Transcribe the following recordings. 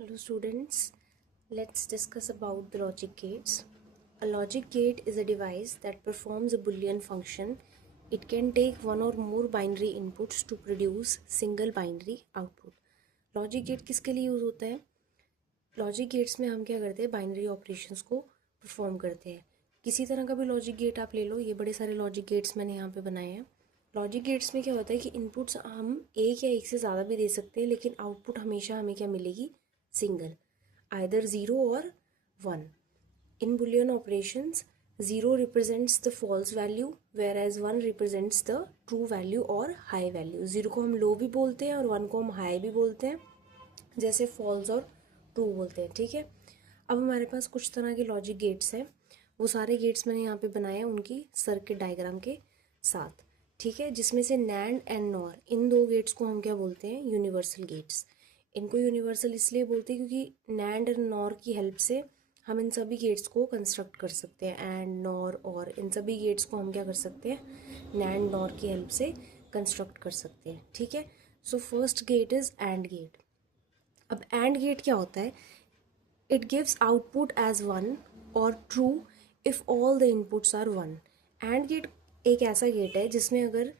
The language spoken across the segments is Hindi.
Hello students, let's discuss about the logic gates. A logic gate is a device that performs a Boolean function. It can take one or more binary inputs to produce single binary output. Logic gate किसके लिए यूज़ होता है? लॉजिक गेट्स में हम क्या करते हैं, बाइनरी ऑपरेशंस को परफॉर्म करते हैं. किसी तरह का भी लॉजिक गेट आप ले लो, ये बड़े सारे लॉजिक गेट्स मैंने यहाँ पे बनाए हैं. लॉजिक गेट्स में क्या होता है कि इनपुट्स हम एक या एक से ज़्यादा भी दे सकते हैं, लेकिन आउटपुट हमेशा हमें क्या मिलेगी, सिंगल, आइदर 0 और 1. In Boolean operations, 0 represents the false value whereas 1 represents the true value और high value. 0 को हम low भी बोलते हैं और 1 को हम high भी बोलते हैं, जैसे false और true बोलते हैं. ठीक है, अब हमारे पास कुछ तरह के लॉजिक गेट्स हैं. वो सारे गेट्स मैंने यहाँ पे बनाए हैं उनकी सर्किट डायग्राम के साथ. ठीक है, जिसमें से NAND एंड NOR, इन दो गेट्स को हम क्या बोलते हैं, यूनिवर्सल गेट्स. इनको यूनिवर्सल इसलिए बोलते हैं क्योंकि NAND और NOR की हेल्प से हम इन सभी गेट्स को कंस्ट्रक्ट कर सकते हैं. एंड NOR और इन सभी गेट्स को हम क्या कर सकते हैं, NAND NOR की हेल्प से कंस्ट्रक्ट कर सकते हैं. ठीक है, so first gate is AND gate. अब AND गेट क्या होता है, इट गिव्स आउटपुट एज 1 और true if all the inputs are 1. AND gate एक ऐसा गेट है जिसमें अगर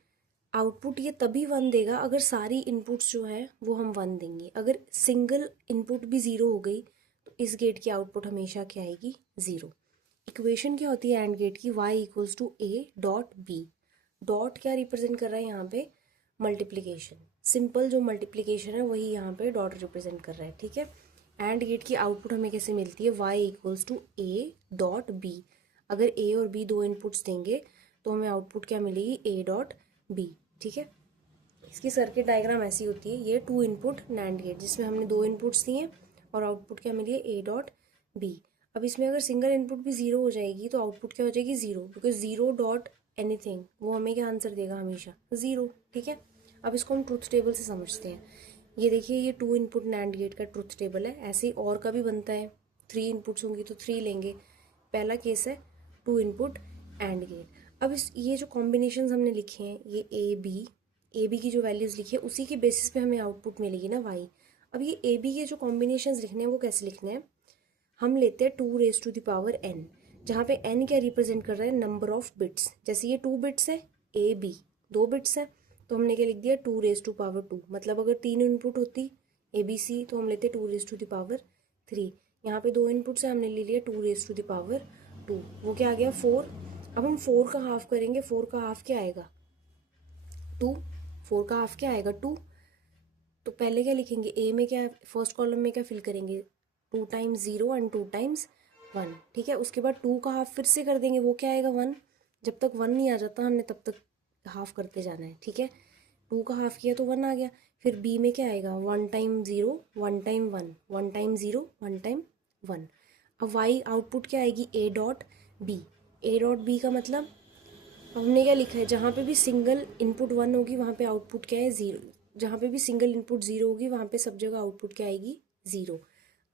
आउटपुट ये तभी 1 देगा अगर सारी इनपुट्स जो है वो हम 1 देंगे. अगर सिंगल इनपुट भी 0 हो गई तो इस गेट की आउटपुट हमेशा क्या आएगी, 0. इक्वेशन क्या होती है AND गेट की, y equals to a dot b. Dot क्या रिप्रेजेंट कर रहा है यहाँ पे, मल्टीप्लिकेशन. सिंपल जो मल्टीप्लिकेशन है वही यहाँ पे डॉट रिप्रेजेंट कर रहा है. ठीक है, AND गेट की आउटपुट हमें कैसे मिलती है, y equals to a dot b. अगर a और b दो इनपुट्स देंगे तो हमें आउटपुट क्या मिलेगी, a डॉट b. ठीक है, इसकी सर्किट डायग्राम ऐसी होती है. ये 2 इनपुट NAND गेट जिसमें हमने 2 इनपुट्स दिए और आउटपुट क्या मिली है, a डॉट b. अब इसमें अगर सिंगल इनपुट भी 0 हो जाएगी तो आउटपुट क्या हो जाएगी, 0, बिकॉज 0 डॉट एनीथिंग वो हमें क्या आंसर देगा, हमेशा 0. ठीक है, अब इसको हम ट्रुथ टेबल से समझते हैं. ये देखिए, ये 2 इनपुट NAND गेट का ट्रुथ टेबल है. ऐसे ही और का भी बनता है, 3 इनपुट्स होंगी तो 3 लेंगे. पहला केस है 2 इनपुट AND गेट. अब ये जो कॉम्बिनेशन हमने लिखे हैं, ये ए बी की जो वैल्यूज़ लिखी है उसी के बेसिस पे हमें आउटपुट मिलेगी ना, y. अब ये ए बी के जो कॉम्बिनेशन लिखने हैं वो कैसे लिखने हैं, हम लेते हैं 2 raise to the power n, जहाँ पे n क्या रिप्रेजेंट कर रहा है, नंबर ऑफ बिट्स. जैसे ये 2 बिट्स है, ए बी 2 बिट्स है, तो हमने क्या लिख दिया, 2 रेज टू पावर 2. मतलब अगर 3 इनपुट होती ए बी सी तो हम लेते 2 रेज टू द पावर 3. यहाँ पे 2 इनपुट्स है, हमने ले लिया 2 रेज टू द पावर 2. वो क्या आ गया, 4. अब हम 4 का हाफ करेंगे, 4 का हाफ क्या आएगा, 2. 4 का हाफ क्या आएगा, 2. तो पहले क्या लिखेंगे, ए में क्या, फर्स्ट कॉलम में क्या फिल करेंगे, 2 टाइम्स 0 एंड 2 टाइम्स 1. ठीक है, उसके बाद 2 का हाफ फिर से कर देंगे, वो क्या आएगा, 1. जब तक 1 नहीं आ जाता हमने तब तक हाफ करते जाना है. ठीक है, 2 का हाफ किया तो 1 आ गया. फिर बी में क्या आएगा, 1 टाइम 0 1 टाइम 1, 1 टाइम 0 1 टाइम 1. अब वाई आउटपुट क्या आएगी, A dot B. A dot B का मतलब हमने क्या लिखा है, जहाँ पे भी सिंगल इनपुट 1 होगी वहाँ पे आउटपुट क्या है, 0. जहाँ पे भी सिंगल इनपुट 0 होगी वहाँ पे सब जगह आउटपुट क्या आएगी, 0.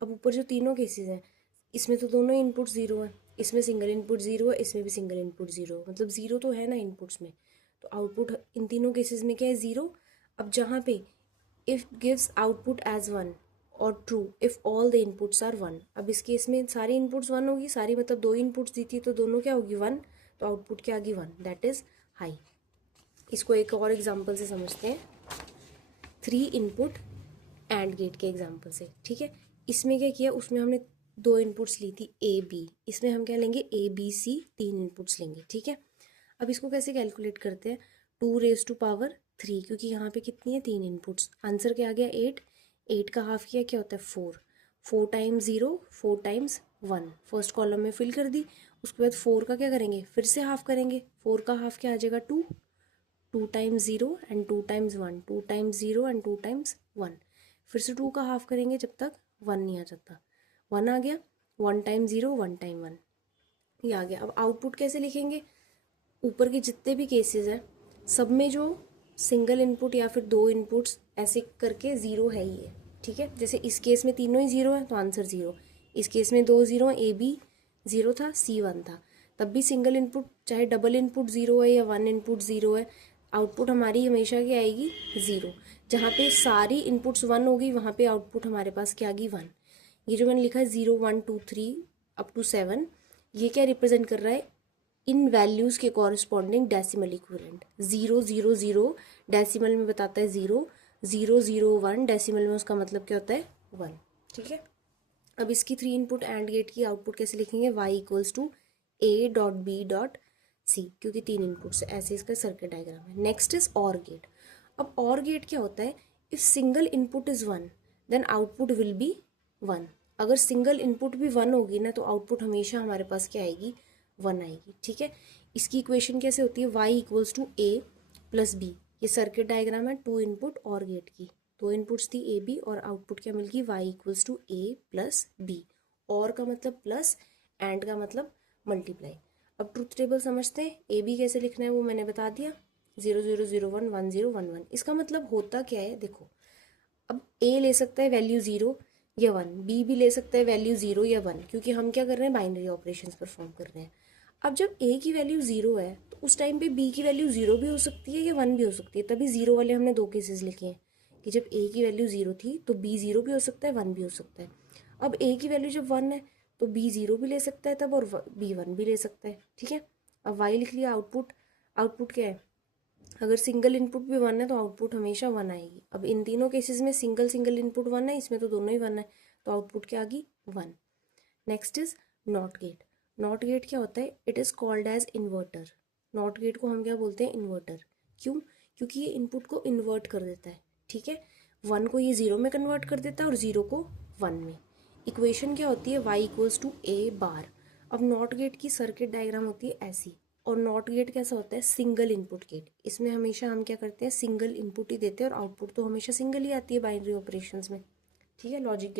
अब ऊपर जो तीनों केसेस हैं, इसमें तो दोनों इनपुट 0 है, इसमें सिंगल इनपुट 0 है, इसमें भी सिंगल इनपुट 0, मतलब 0 तो है ना इनपुट्स में, तो आउटपुट इन तीनों केसेस में क्या है, 0. अब जहाँ पे इफ़ गिव्स आउटपुट एज 1 और true if all the inputs are 1. अब इस केस में सारी इनपुट्स 1 होगी, सारी मतलब 2 इनपुट्स दी थी तो दोनों क्या होगी, 1. तो आउटपुट क्या आ गई, 1, दैट इज हाई. इसको एक और एग्जांपल से समझते हैं, 3 इनपुट एंड गेट के एग्जांपल से. ठीक है, इसमें क्या किया, उसमें हमने 2 इनपुट्स ली थी ए बी, इसमें हम क्या लेंगे, ए बी सी 3 इनपुट्स लेंगे. ठीक है, अब इसको कैसे कैलकुलेट करते हैं, 2 रेज टू पावर 3, क्योंकि यहाँ पे कितनी है, 3 इनपुट्स. आंसर क्या आ गया, 8. 8 का हाफ किया क्या होता है, 4. 4 टाइम्स 0 4 टाइम्स 1, फर्स्ट कॉलम में फिल कर दी. उसके बाद 4 का क्या करेंगे, फिर से हाफ करेंगे. 4 का हाफ क्या आ जाएगा, 2. 2 times 0 and 2 times 1, 2 times 0 and 2 times 1. फिर से 2 का हाफ करेंगे जब तक 1 नहीं आ जाता. 1 आ गया, 1 टाइम 0 1 टाइम 1, ये आ गया. अब आउटपुट कैसे लिखेंगे, ऊपर के जितने भी केसेस हैं सब में जो सिंगल इनपुट या फिर 2 इनपुट्स ऐसे करके 0 है ही है. ठीक है, जैसे इस केस में तीनों ही 0 है तो आंसर 0. इस केस में 2 0, ए बी 0 था, सी 1 था, तब भी सिंगल इनपुट, चाहे डबल इनपुट 0 है या 1 इनपुट 0 है, आउटपुट हमारी हमेशा क्या आएगी 0। जहाँ पे सारी इनपुट्स 1 होगी वहाँ पे आउटपुट हमारे पास क्या आ गई 1। ये जो मैंने लिखा है 0 1 2 3 अप टू 7, ये क्या रिप्रेजेंट कर रहा है, इन वैल्यूज़ के कॉरस्पॉन्डिंग डेसिमल इक्विवेलेंट। 0 0 0 डेसिमल में बताता है 0, 0 0 1 डेसिमल में उसका मतलब क्या होता है 1। ठीक है, अब इसकी 3 इनपुट एंड गेट की आउटपुट कैसे लिखेंगे, y equals to a dot B dot C, क्योंकि 3 इनपुट्स ऐसे इसका सर्किट डायग्राम है। Next is or gate. अब और गेट क्या होता है, if single input is 1 then output will be 1। अगर सिंगल इनपुट भी 1 होगी ना तो आउटपुट हमेशा हमारे पास क्या आएगी 1 आएगी। ठीक है, इसकी इक्वेशन कैसे होती है, y equals to a plus B. ये सर्किट डायग्राम है 2 इनपुट और गेट की, 2 इनपुट्स थी ए बी और आउटपुट क्या मिल गई y equals to a plus B. Or का मतलब प्लस, एंड का मतलब मल्टीप्लाई। अब ट्रूथ टेबल समझते हैं, ए बी कैसे लिखना है वो मैंने बता दिया, 0 0 0 1 1 0 1 1। इसका मतलब होता क्या है, देखो अब ए ले सकता है वैल्यू 0 या 1, बी भी ले सकता है वैल्यू 0 या 1, क्योंकि हम क्या कर रहे हैं बाइनरी ऑपरेशंस परफॉर्म कर रहे हैं। अब जब ए की वैल्यू 0 है तो उस टाइम पे बी की वैल्यू 0 भी हो सकती है या 1 भी हो सकती है, तभी 0 वाले हमने 2 केसेस लिखे हैं कि जब ए की वैल्यू 0 थी तो बी 0 भी हो सकता है 1 भी हो सकता है। अब ए की वैल्यू जब 1 है तो बी 0 भी ले सकता है तब, और बी 1 भी ले सकता है। ठीक है, अब वाई लिख लिया, आउटपुट, आउटपुट क्या है, अगर सिंगल इनपुट भी 1 है तो आउटपुट हमेशा 1 आएगी। अब इन तीनों केसेस में सिंगल सिंगल इनपुट 1 है, इसमें तो दोनों ही 1 है, तो आउटपुट क्या आ गई 1। Next is not gate. Not gate क्या होता है, it is called as inverter. नॉट गेट को हम क्या बोलते हैं, इन्वर्टर। क्यों, क्योंकि ये इनपुट को इन्वर्ट कर देता है। ठीक है, 1 को ये 0 में कन्वर्ट कर देता है और 0 को 1 में। इक्वेशन क्या होती है, y इक्वल्स टू a बार। अब नॉट गेट की सर्किट डायग्राम होती है ऐसी, और नॉट गेट कैसा होता है, सिंगल इनपुट गेट। इसमें हमेशा हम क्या करते हैं, सिंगल इनपुट ही देते हैं और आउटपुट तो हमेशा सिंगल ही आती है बाइनरी ऑपरेशंस में। ठीक है, लॉजिक गेट